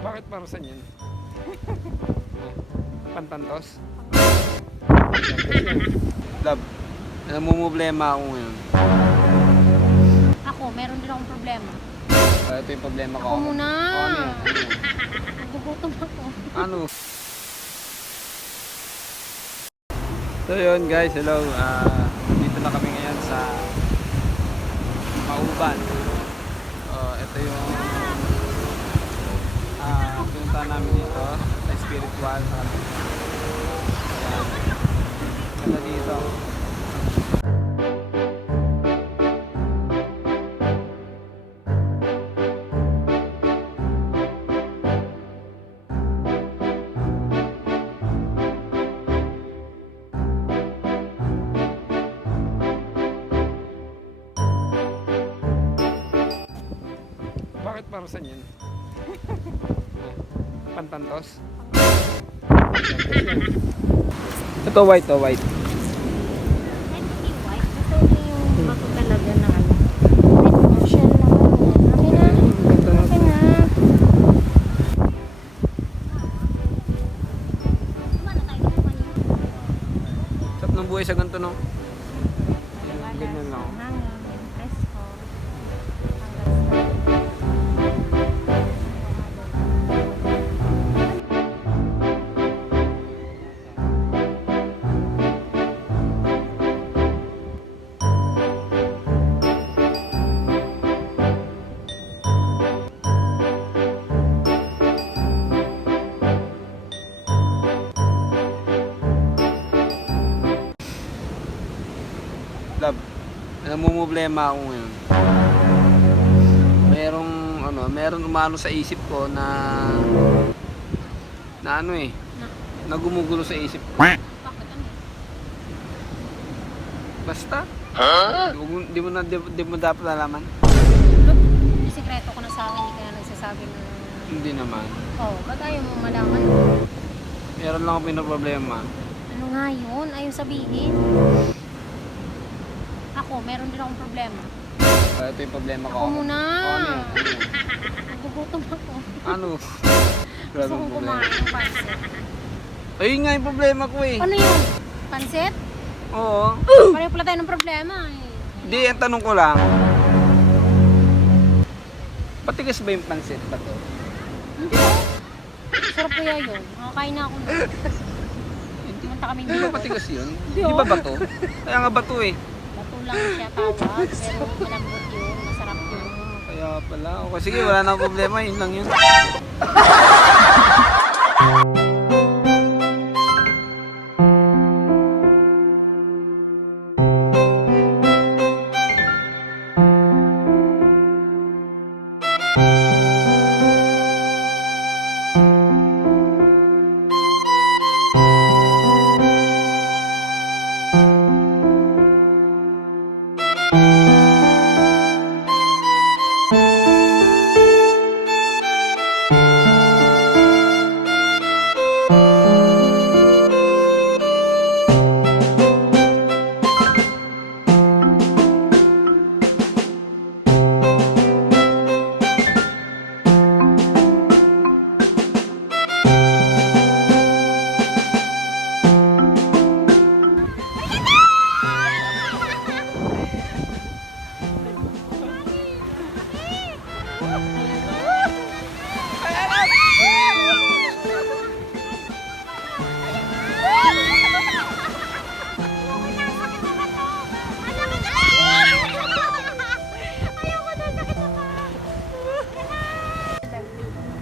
Bakit para saan yan? Pantantos? Love, namumblema ako ngayon. Ako, meron din akong problema. Ito yung problema ko. Ako muna. Ano yan? Nagugutom ako. Ano? So yun guys, hello. Dito na kami ngayon sa Mauban. Ito yung pinuntahan namin dito sa spiritual. Ayan. Ganda dito. Bakit para saan yan? Pantantos? Ito white, to white. Hindi white. Gusto ko yung bato talaga na ano. Red shell naman. Okay na. Okay na. Sarap ng buhay sa ganito, no? Ganyan lang. Hangin. Presko. Love, namumblema ako ngayon. Meron umano sa isip ko na ano eh, na gumugulo sa isip ko. Bakit ano? Basta, di mo dapat alaman. Yung sikreto ko na sa akin, hindi ka na nagsasabi na... Hindi naman. Oh, ba't ayaw mo malaman? Meron lang ako pinoproblema. Ano nga yun? Ayaw sabihin. Ako, meron din akong problema. Ito yung problema ko. Ako muna. Ano yan? Nagugutom ako. Ano? Gusto Grabe kong problema. kumain ng pansit. Ayun nga yung problema ko eh. Ano yun? Pansit? Oo. Pareho pala tayo ng problema eh. Hindi, ang tanong ko lang. Patigas ba yung pansit ba to? Hindi. Sarap kaya yun. Nakakain na ako na. Pumunta kami Hindi ba patigas yun? Hindi, Di ba bato? Kaya nga bato eh. Bato lang siya tawag. Pero malambot yun. Masarap yun. Kaya pala. Okay, sige, wala na akong problema. Yun lang yun.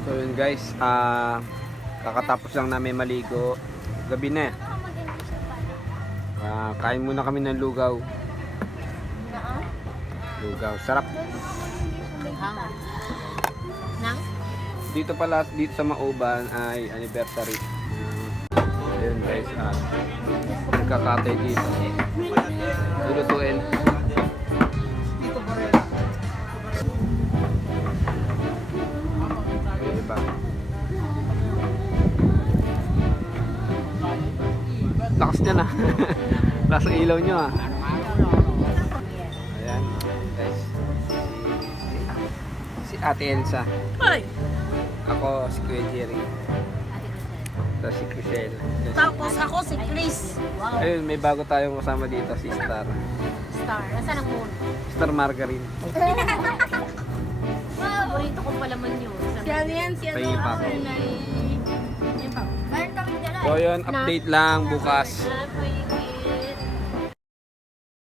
So yun guys, kakatapos lang namin maligo. Gabi na. Kain muna kami ng lugaw. Lugaw, sarap. Nang? Dito pala, dito sa Mauban ay anniversary. Ayun guys, nagkakatay dito. Lulutuin. Diba? Lakas niya na. Lakas ang ilaw nyo ah. Ayan guys. Si Ate Elsa. Ay! Ako si Kuya Jerry. Ate Crisel. Tapos si Crisel. Tapos ako si Chris. Wow. Ayun, may bago tayong kasama dito, si Star. Star. Nasaan ang moon? Star Margarine. Paborito ko pala man yun. Si ano yan? Si ano? Kay Papa. Ano na Meron kami dala. So yun, update lang bukas.